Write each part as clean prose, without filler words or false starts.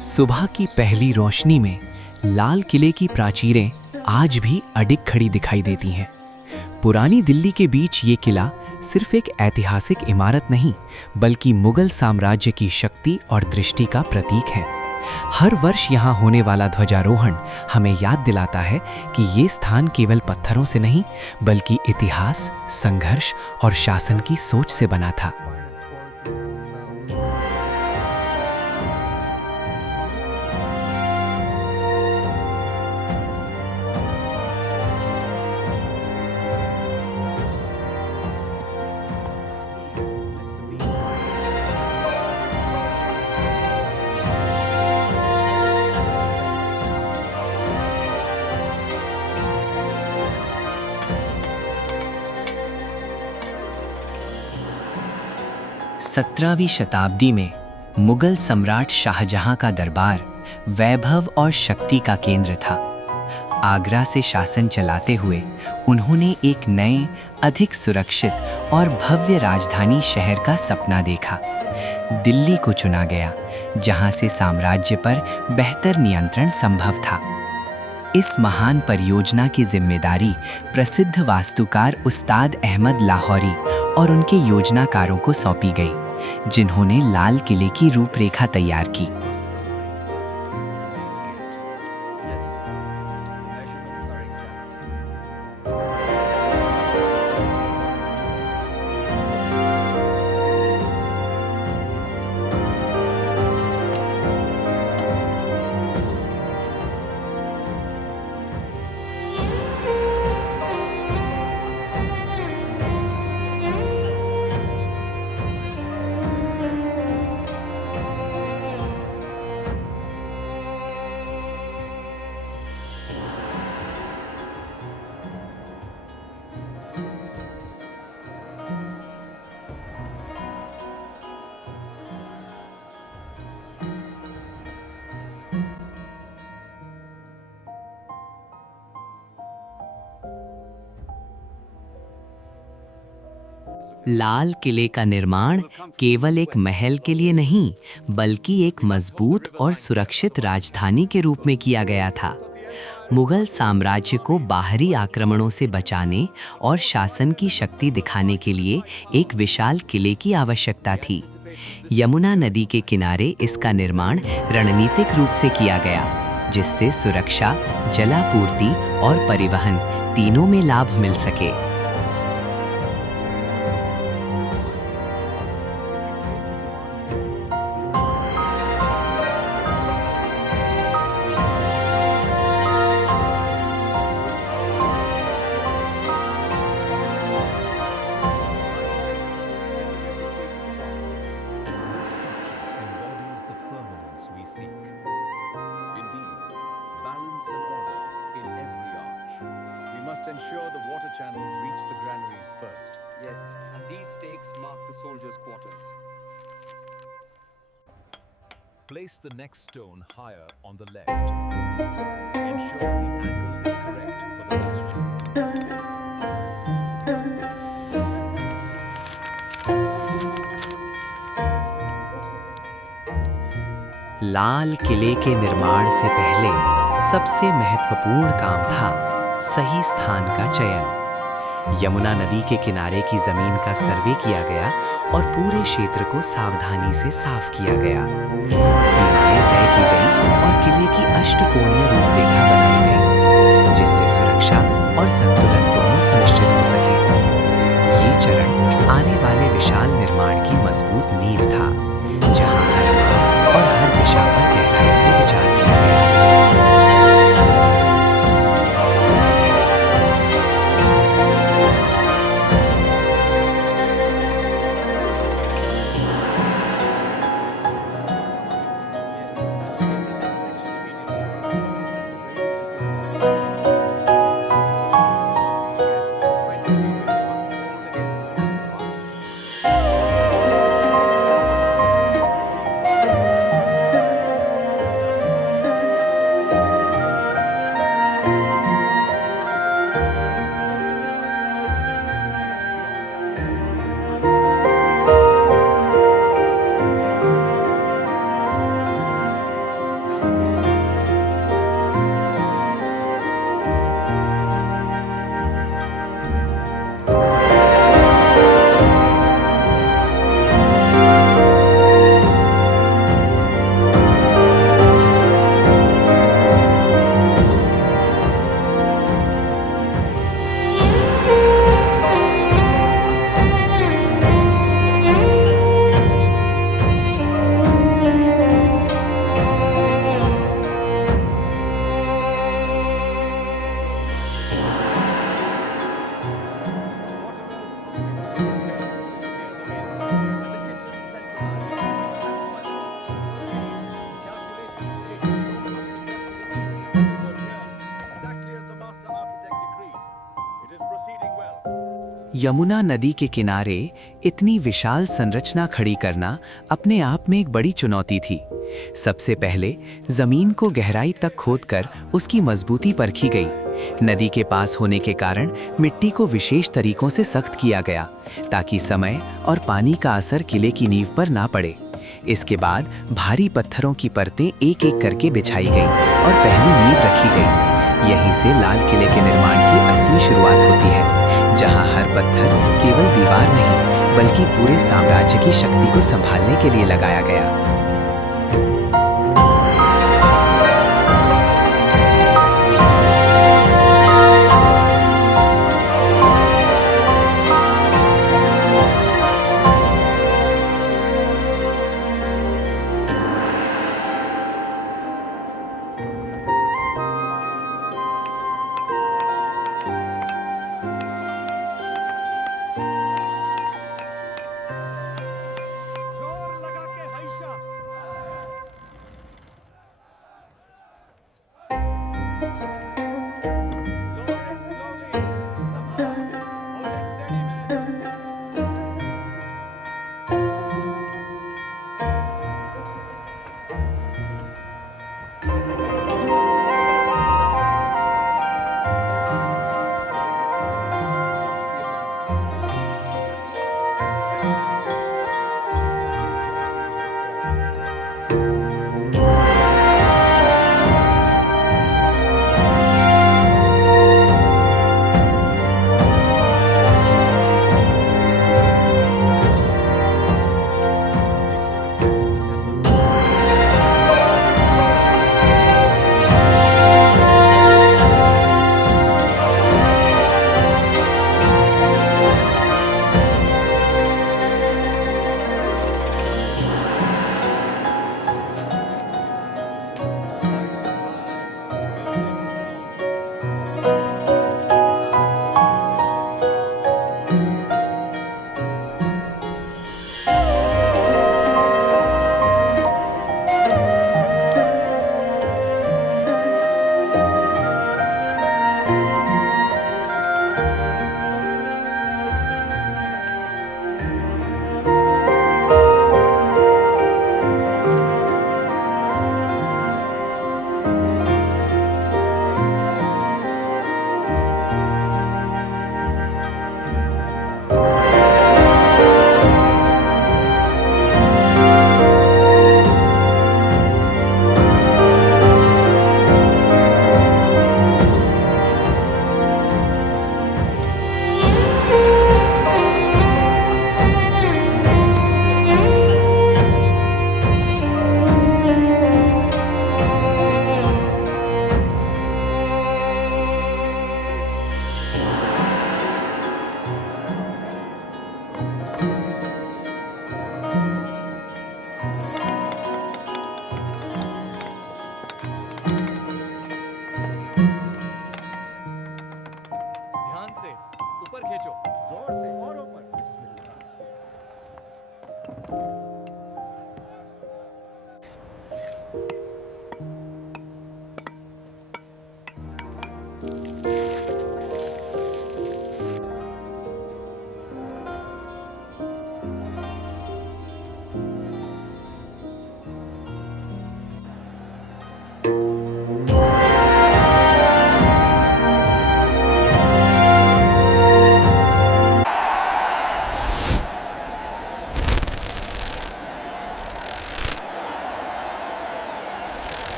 सुबह की पहली रोशनी में लाल किले की प्राचीरें आज भी अडिग खड़ी दिखाई देती हैं। पुरानी दिल्ली के बीच ये किला सिर्फ एक ऐतिहासिक इमारत नहीं, बल्कि मुगल साम्राज्य की शक्ति और दृष्टि का प्रतीक है। हर वर्ष यहाँ होने वाला ध्वजारोहण हमें याद दिलाता है कि ये स्थान केवल पत्थरों से नहीं, बल्कि इतिहास, संघर्ष और शासन की सोच से बना था। सत्रहवीं शताब्दी में मुगल सम्राट शाहजहां का दरबार वैभव और शक्ति का केंद्र था। आगरा से शासन चलाते हुए उन्होंने एक नए, अधिक सुरक्षित और भव्य राजधानी शहर का सपना देखा। दिल्ली को चुना गया, जहां से साम्राज्य पर बेहतर नियंत्रण संभव था। इस महान परियोजना की जिम्मेदारी प्रसिद्ध वास्तुकार उस्ताद अहमद लाहौरी और उनके योजनाकारों को सौंपी गई, जिन्होंने लाल किले की रूपरेखा तैयार की। लाल किले का निर्माण केवल एक महल के लिए नहीं, बल्कि एक मजबूत और सुरक्षित राजधानी के रूप में किया गया था। मुगल साम्राज्य को बाहरी आक्रमणों से बचाने और शासन की शक्ति दिखाने के लिए एक विशाल किले की आवश्यकता थी। यमुना नदी के किनारे इसका निर्माण रणनीतिक रूप से किया गया, जिससे सुरक्षा, जलापूर्ति और परिवहन तीनों में लाभ मिल सके। Ensure the water channels reach the granaries first. Yes, and these stakes mark the soldiers' quarters. Place the next stone higher on the left. Ensure the angle is correct for the bastion. लाल किले के निर्माण से पहले सबसे महत्वपूर्ण काम था सही स्थान का चयन। यमुना नदी के किनारे की जमीन का सर्वे किया गया और पूरे क्षेत्र को सावधानी से साफ किया गया। सीमाएं तय की गई और किले की अष्टकोणीय रूपरेखा बनाई गई, जिससे सुरक्षा और संतुलन दोनों सुनिश्चित हो सके। ये चरण आने वाले विशाल निर्माण की मजबूत नींव था, जहां हर माप और हर दिशा पर गहराई से विचार किया गया। यमुना नदी के किनारे इतनी विशाल संरचना खड़ी करना अपने आप में एक बड़ी चुनौती थी। सबसे पहले जमीन को गहराई तक खोदकर उसकी मजबूती परखी गई। नदी के पास होने के कारण मिट्टी को विशेष तरीकों से सख्त किया गया ताकि समय और पानी का असर किले की नींव पर ना पड़े। इसके बाद भारी पत्थरों की परतें एक एक करके बिछाई गईं और पहली नींव रखी गई। यहीं से लाल किले के निर्माण की असली शुरुआत होती है, जहां हर पत्थर केवल दीवार नहीं बल्कि पूरे साम्राज्य की शक्ति को संभालने के लिए लगाया गया।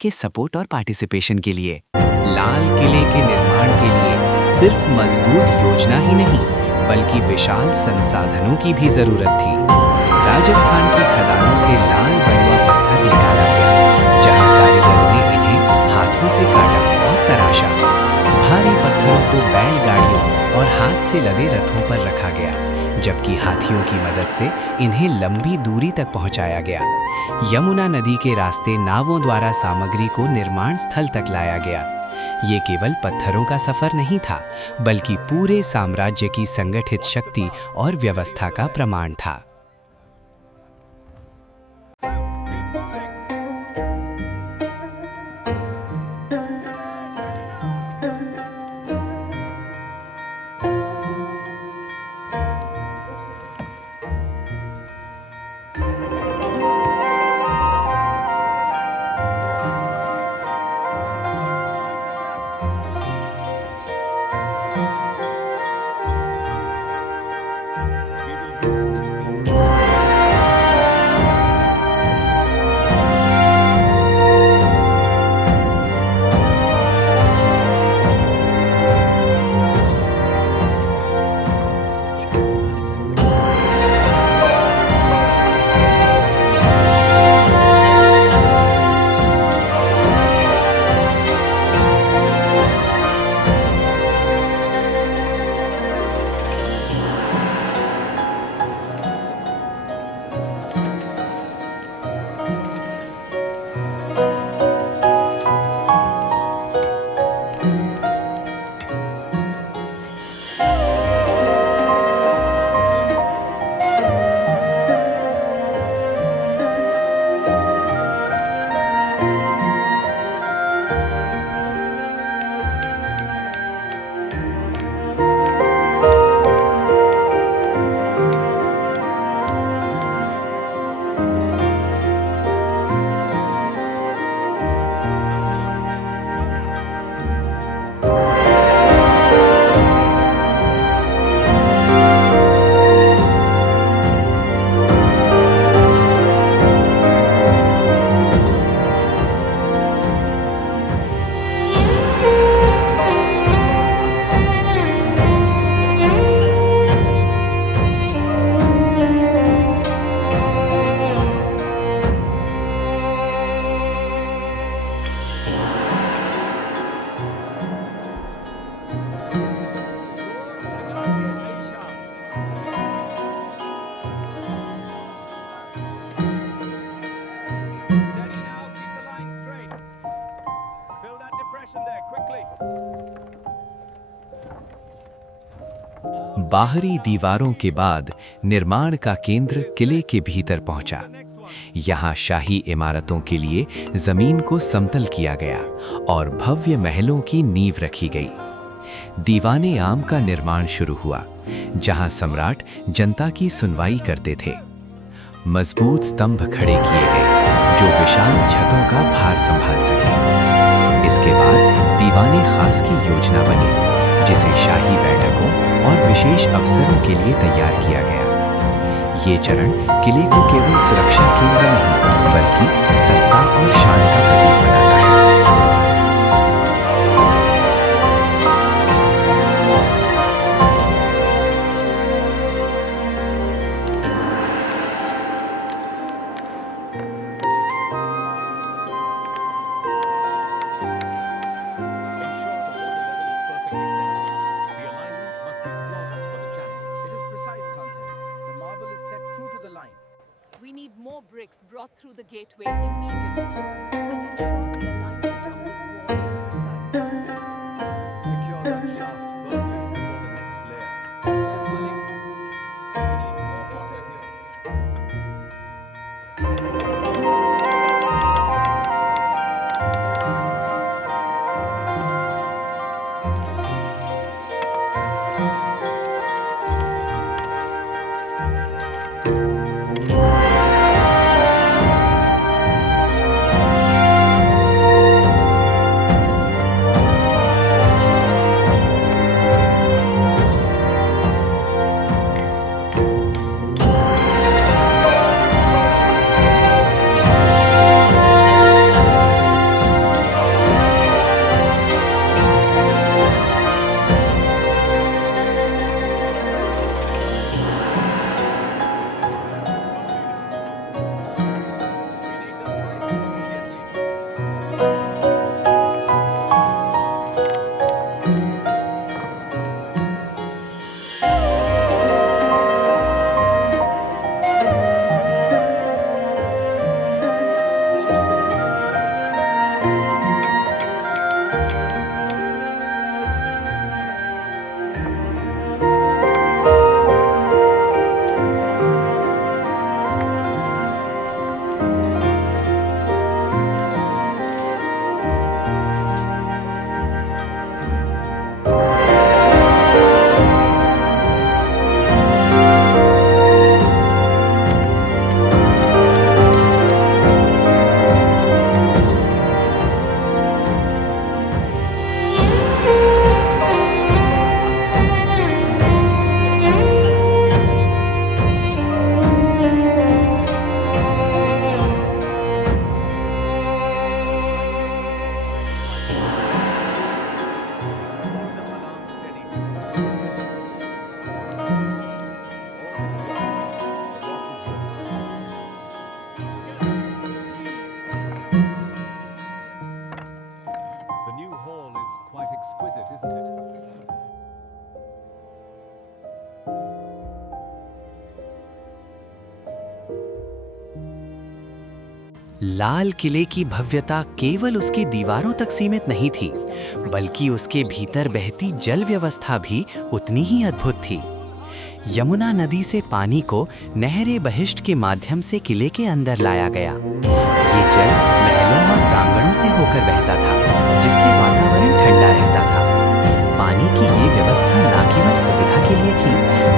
के सपोर्ट और पार्टिसिपेशन के लिए। लाल किले के निर्माण के लिए सिर्फ मजबूत योजना ही नहीं बल्कि विशाल संसाधनों की भी जरूरत थी। राजस्थान की खदानों से लाल बलुआ पत्थर निकाला गया, जहां कारीगरों ने इन्हें हाथों से काटा और तराशा। भारी पत्थरों को बैलगाड़ियों और हाथ से लदे रथों पर रखा गया, जबकि हाथियों की मदद से इन्हें लंबी दूरी तक पहुंचाया गया। यमुना नदी के रास्ते नावों द्वारा सामग्री को निर्माण स्थल तक लाया गया। ये केवल पत्थरों का सफर नहीं था, बल्कि पूरे साम्राज्य की संगठित शक्ति और व्यवस्था का प्रमाण था। Construction there, quickly. बाहरी दीवारों के बाद निर्माण का केंद्र किले के भीतर पहुंचा। यहाँ शाही इमारतों के लिए जमीन को समतल किया गया और भव्य महलों की नींव रखी गई। दीवाने आम का निर्माण शुरू हुआ, जहाँ सम्राट जनता की सुनवाई करते थे। मजबूत स्तंभ खड़े किए गए जो विशाल छतों का भार संभाल सके। इसके बाद दीवाने खास की योजना बनी, जिसे शाही बैठकों और विशेष अवसरों के लिए तैयार किया गया। ये चरण किले को केवल सुरक्षा केंद्र नहीं, बल्कि सत्ता और शान का प्रतीक बनाता है। Ensure the water level is perfectly set. The alignment must be flawless for the channels. It is precise, Khan Sahib. The marble is set true to the line. We need more bricks brought through the gateway immediately. And ensure the alignment on this wall is precise. Secure that shaft firmly before the next layer. Yes, Malik. We need more water here. exquisite, isn't it? लाल किले की भव्यता केवल उसकी दीवारों तक सीमित नहीं थी, बल्कि उसके भीतर बहती जल व्यवस्था भी उतनी ही अद्भुत थी। यमुना नदी से पानी को नहरे बहिष्ट के माध्यम से किले के अंदर लाया गया। ये जल महलों और प्रांगणों से होकर बहता था, जिससे वातावरण ठंडा रहता था। पानी की ये व्यवस्था न केवल सुविधा के लिए थी,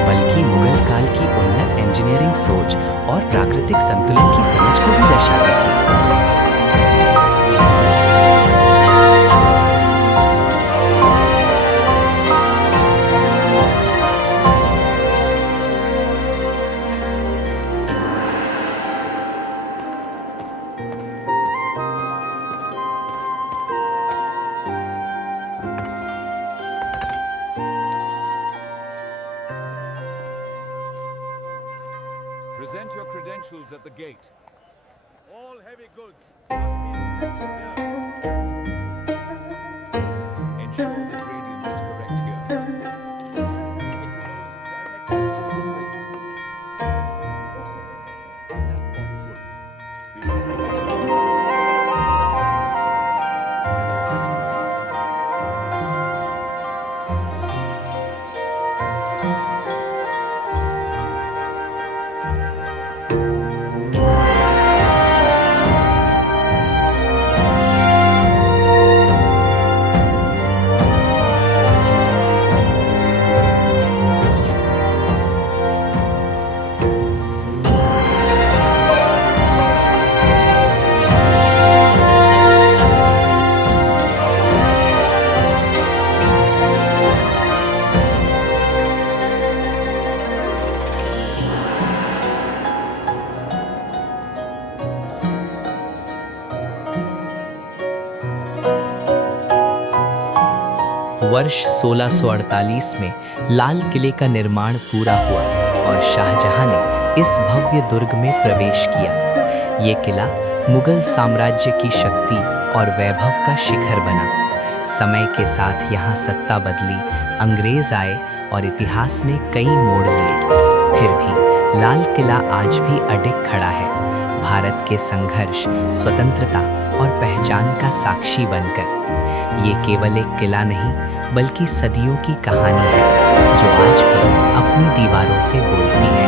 बल्कि मुगल काल की उन्नत इंजीनियरिंग सोच और प्राकृतिक संतुलन की समझ को भी दर्शाती थी। Present your credentials at the gate. All heavy goods must be inspected here. Ensure the gradient is correct here. It flows directly into the grate. Is that pot full? We must be वर्ष 1648 में लाल किले का निर्माण पूरा हुआ और शाहजहां ने इस भव्य दुर्ग में प्रवेश किया। ये किला मुगल साम्राज्य की शक्ति और वैभव का शिखर बना। समय के साथ यहाँ सत्ता बदली, अंग्रेज आए और इतिहास ने कई मोड़ लिए। फिर भी लाल किला आज भी अडिग खड़ा है, भारत के संघर्ष, स्वतंत्रता और पहचान का साक्षी बनकर। ये केवल एक किला नहीं, बल्कि सदियों की कहानी है जो आज भी अपनी दीवारों से बोलती है।